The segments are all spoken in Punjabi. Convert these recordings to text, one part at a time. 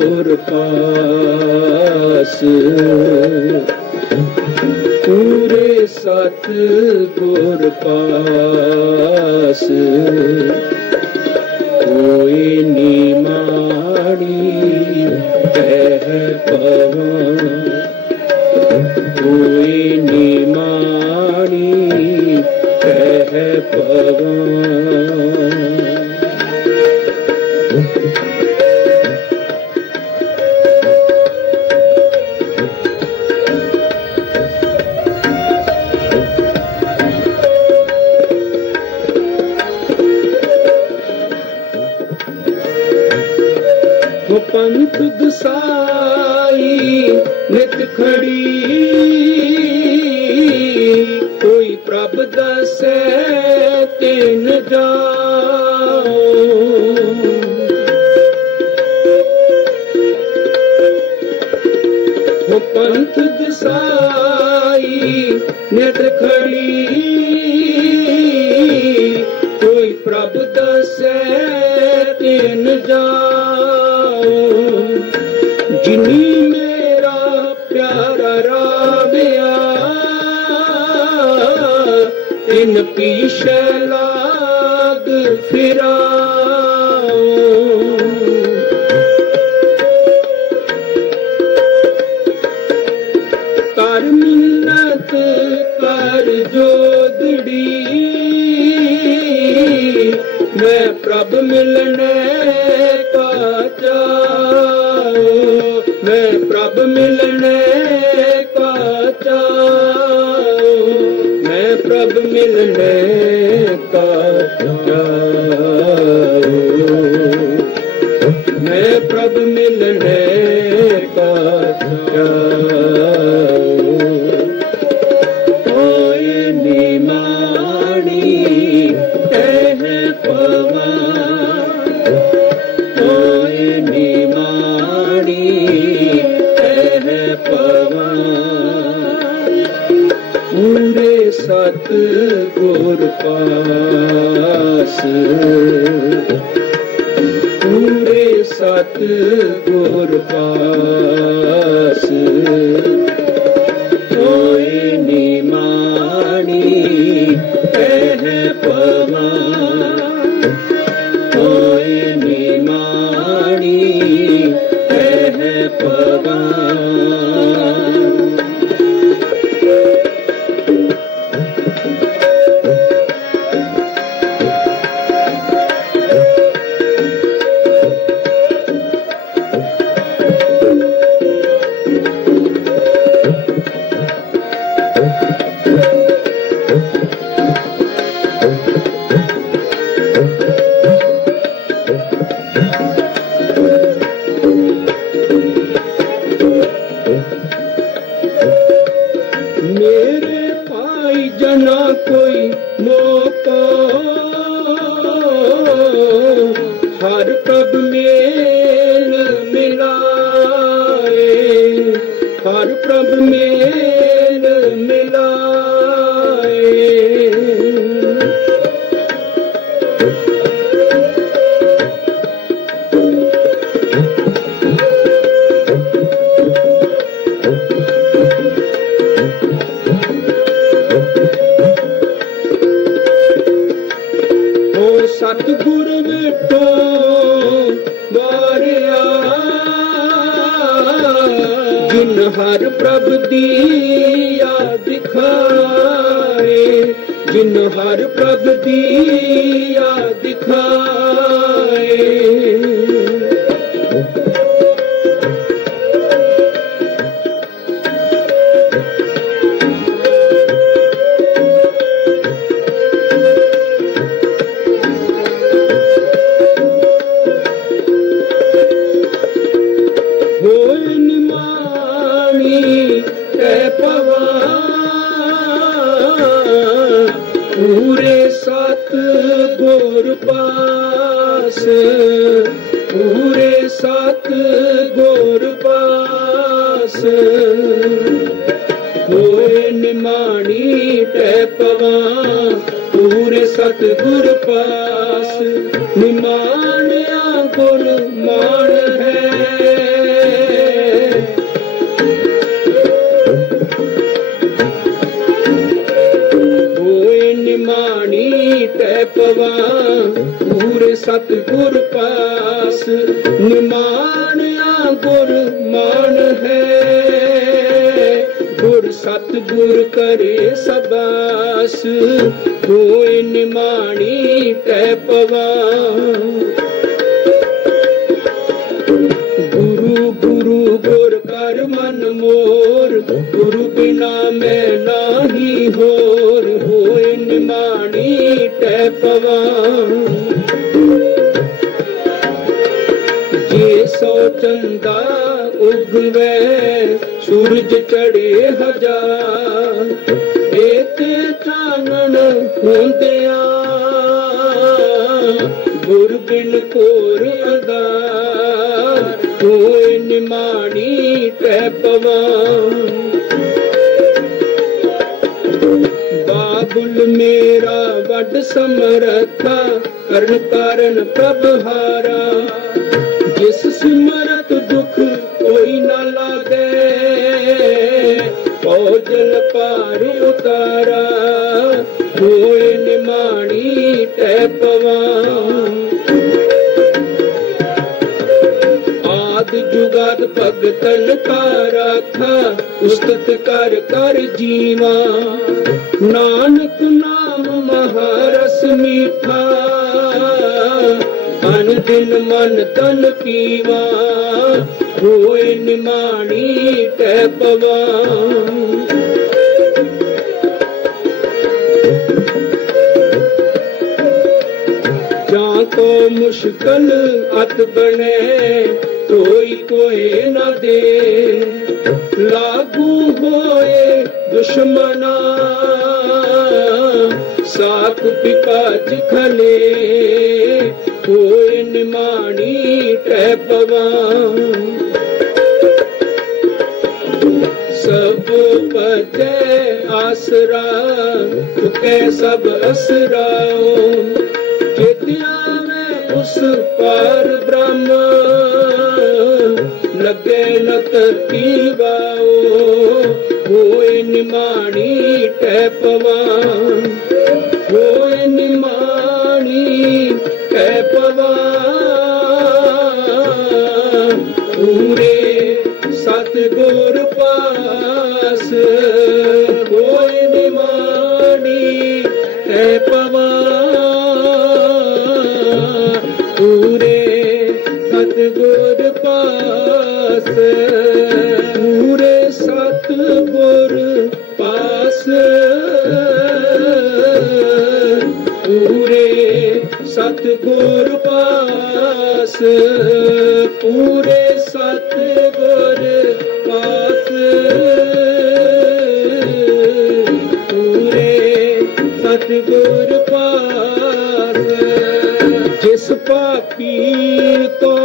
ਸਤ ਗੁਰ ਪਾਸ। ਪੂਰੇ ਸਤ ਗੁਰ ਪਾਸ। ਕੋਈ ਨੀ ਨਿਮਾਣੀ ਕਹਿ ਪਵਾ। ਕੋਈ ਨੀ ਨਿਮਾਣੀ ਕਹਿ ਪਵਾਂ। ਹੋ ਪੰਥ ਦਸਾਈ ਨਿਤ ਖੜੀ। ਕੋਈ ਪ੍ਰਭ ਦਸੈ ਤਿਨ ਜਾਓ ਜਿਨੀ ਮੇਰਾ ਪਿਆਰਾ ਰਾਵਿਆ, ਤਿਨ ਪੀਛੇ ਕਰ ਜੋਦੜੀ। ਮੈਂ ਪ੍ਰਭ ਮਿਲਣੇ ਜਿਨ ਹਰ ਪ੍ਰਭ ਦੀਆ ਦਿਖਾਏ। ਪੂਰੇ ਸਤ ਗੁਰ ਪਾਸ, ਪੂਰੇ ਸਤ ਗੁਰ ਪਾਸ। ਹੋਏ ਨਿਮਾਣੀ ਤੈ ਪਵਾ, ਪੂਰੇ ਸਤ ਗੁਰ ਪਾਸ। ਨਿਮਾਣਿਆ ਗੁਰ ਮਾਣ ਹੈ। ਪਾਣੀ ਪੈ ਪਵਾ ਪੂਰ ਸਤ ਗੁਰ ਪਾਸ। ਨਿਮਾਣਿਆ ਗੁਰ ਮਾਨ ਹੈ। ਗੁਰ ਸਤ ਗੁਰ ਕਰੇ ਸਦਾਸ ਕੋਈ ਨਿਮਾਣੀ ਪੈ ਪਵਾ ਜੇ ਸੋ ਚੰਦਾ ਉਗਵੇ, ਸੂਰਜ ਚੜੇ ਹਜ਼ਾਰ। ਏਕ ਚਾਨਣ ਹੁੰਦਿਆਂ ਗੁਰ ਬਿਨ ਕੋਰ ਅਦਾਰ ਹੋਏ ਨਿਮਾਣੀ ਟੈ ਪਵਾ। ਬਾਬੁਲ ਮੇਰਾ ਵੱਡ ਸਮਰਥਾ, ਕਰਨ ਕਾਰਨ ਪ੍ਰਭ ਹਾਰਾ। ਜਿਸ ਸਿਮਰਤ ਦੁਖ ਕੋਈ ਨਾ ਲਾਗੇ ਪੌਜਲ ਪਾਰ ਉਤਾਰਾ। ਹੋਏ ਨਿਮਾਣੀ ਟੈ ਪਵਾ। ਆਦ ਜੁਗਾਦ ਭਗਤਨ ਕਾ ਰਾਖਾ ਉਸਤਤ ਕਰ ਕਰ ਜੀਵਾ। ਨਾਨਕ ਮਹਾਰਸ ਮੀਠਾ ਅਨ ਦਿਨ ਮਨ ਤਨ ਪੀਵਾ ਹੋਏ ਨਿਮਾਣੀ ਟੈ ਪਵਾ। ਜਾਂ ਕੋ ਮੁਸ਼ਕਲ ਅਤ ਬਣੇ ਕੋਈ ਕੋਏ ਨਾ ਦੇ। ਲਾਗੂ ਹੋਏ ਦੁਸ਼ਮਨਾ ਸਾਖ ਪਿਤਾ ਖਲੇ ਹੋਏ ਨਿਮਾਣੀ ਟੈ ਪਵਾ। ਸਭ ਪਜੈ ਆਸਰਾ ਤੁਕੇ ਸਭ ਅਸਰਾਓ ਚੇਤਿਆ ਮੈਂ ਉਸ ਪਾਰ ਬ੍ਰਹਮ, ਲੱਗੇ ਨਤ ਪੀਵਾਓ ਹੋਏ ਨਿਮਾਣੀ ਟੈ ਪਵਾ। ਹੋਏ ਨਿਮਾਣੀ ਟੈ ਪਵਾ ਪੂਰੇ ਸਤਿਗੁਰ ਪਾਸ ਹੋਏ ਨਿਮਾਣੀ ਹੈ ਪੂਰੇ ਸਤਿਗੁਰ ਪਾਸ ਪੂਰੇ ਸਤਿਗੁਰ ਪਾਸ। ਜਿਸ ਪਾਪੀ ਕੋ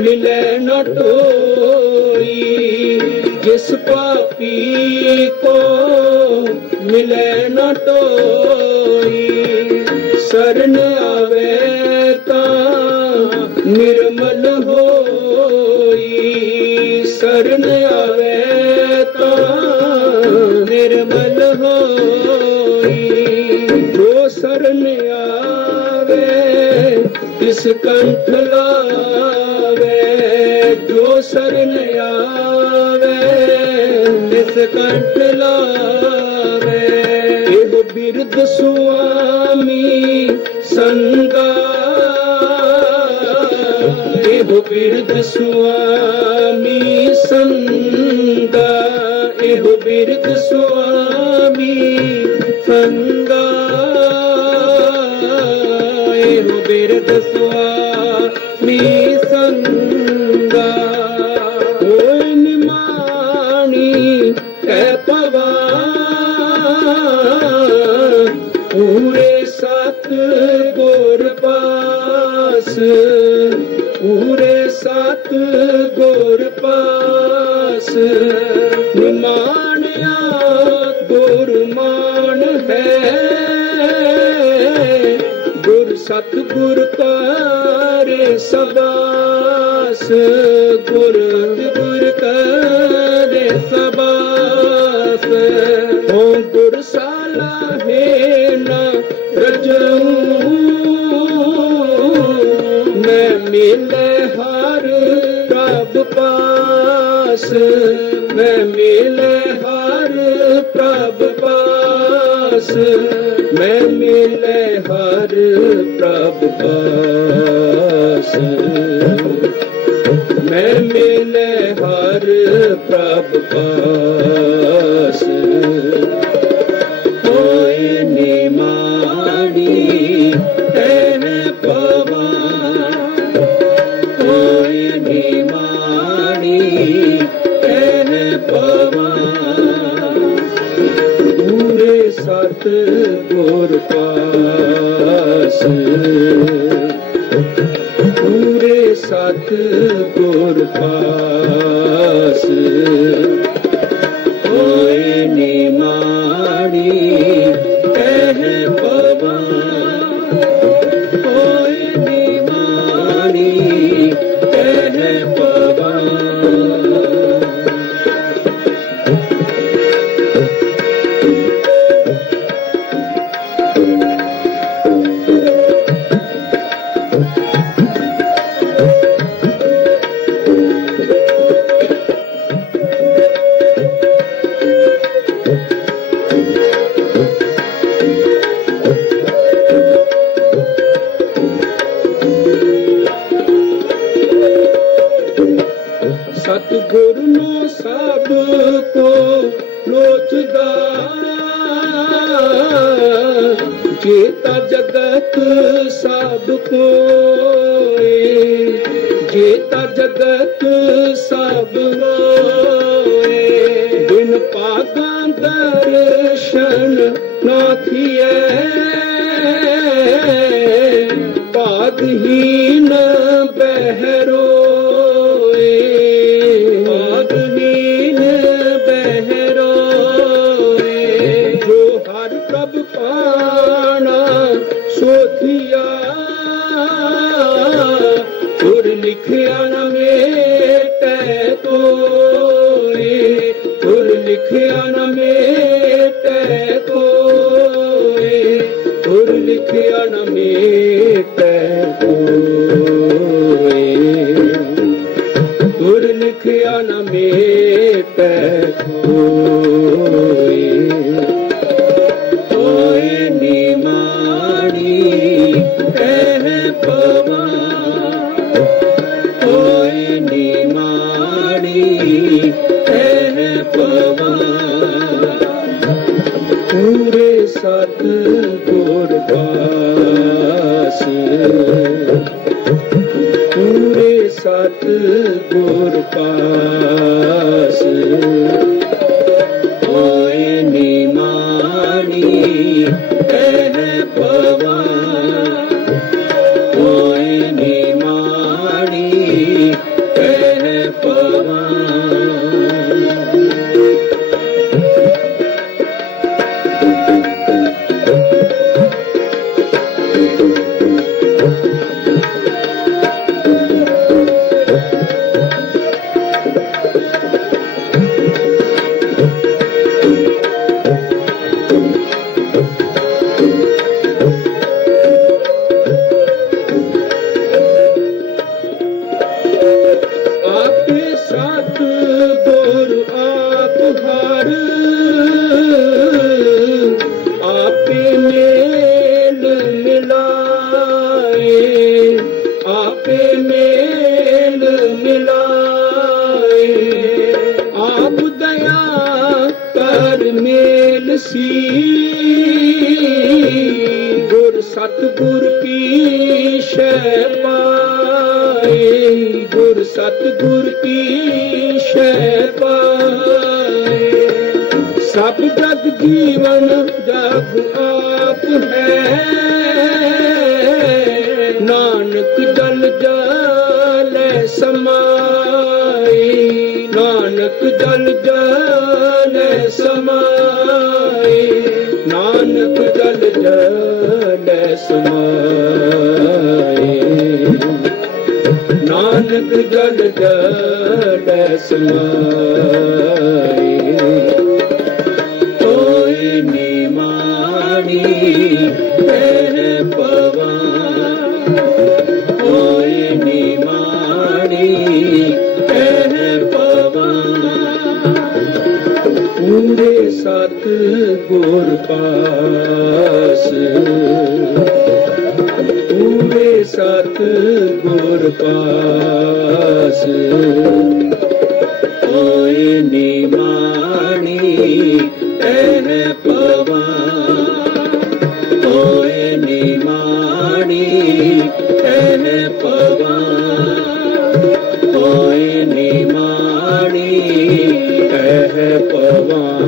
ਮਿਲੇ ਨ ਟੋਈ, ਜਿਸ ਪਾਪੀ ਕੋ ਮਿਲੇ ਨ ਟੋਈ, ਸਰਨ ਆਵੇ ਕਰਨ ਸਰਨ ਆਵੇ ਤਾਂ ਨਿਰਮਲ ਹੋਈ। ਜੋ ਸਰਨ ਆਵੇ, ਤਿਸ ਕੰਠ ਲਾਵੇ। ਜੋ ਸਰਨ ਆਵੇ, ਤਿਸ ਕੰਠ ਲਾਵੇ। ਇਹ ਬਿਰਦ ਸੁਆਮੀ ਸੰਗਾ ਇਹ ਬਿਰਦ ਸੁਆਮੀ ਸੰਗਾ ਇਹ ਬਿਰਦ ਸੁਆਮੀ ਸੰਗਾ ਇਹ ਬਿਰਦ ਸੁਆਮੀ ਸੰਗਾ ਹੋਏ ਨਿਮਾਣੀ ਹੈ ਪਵਾ ਪੂਰੇ ਸਤ ਗੁਰ ਪਾਸ ਪਾਸ ਗੁਰਮਾਨ ਹੈ। ਗੁਰ ਸਤ ਗੁਰ ਕਾਰੇ ਗੁਰ ਪਾਸ ਮੈਂ ਮਿਲੇ ਹਰ ਪ੍ਰਭ ਪਾਸ, ਮੈਂ ਮਿਲੇ ਹਰ ਪ੍ਰਭ ਪਾਸ। ਮੈਂ ਮਿਲੇ ਹਰ ਪ੍ਰਭ ਪਾਸ। ਲੋਚਦਾ ਜੇਤਾ ਜਗਤ ਸਭ ਕੋਏ ਜੇਤਾ ਜਗਤ ਸਭ ਹੋਏ। ਬਿਨ ਪਾਗਾਂ ਦਰਸ਼ਨ ਨਾ ਥੀਏ ਪਾਗਹੀਨ ਬਹਿਰੋਏ ਨਿਮਾਣੀ ਸਤਿਗੁਰ ਕੀ ਸ਼ੈ ਪਾਏ? ਗੁਰ ਸਤਿਗੁਰ ਕੀ ਸ਼ੈ ਪਾਏ? ਸਭ ਜਗ ਜੀਵਨ ਜਗ ਆਪ ਹੈ। ਨਾਨਕ ਜਲ ਜਾਲੇ ਸਮਾਈ ਨਾਨਕ ਜਲ ਜਾਲੇ ਸਮਾਈ ਨਾਨਕ ਜਲ ਜਾਲੇ ਸਮਾਈ ਨਾਨਕ ਜਲ ਜਾਲੇ ਸਮਾਈ ਗੁਰ ਪਾਸ। ਪੂਰੇ ਸਤ ਗੁਰ ਪਾਸ। ਹੋਏ ਨਿਮਾਣੀ ਤੈਨ ਪਵਾ। ਹੋਏ ਨਿਮਾਣੀ ਤੈਨ ਪਵਾ। ਹੋਏ ਨਿਮਾਣੀ ਕਹਿ ਪਵਾ।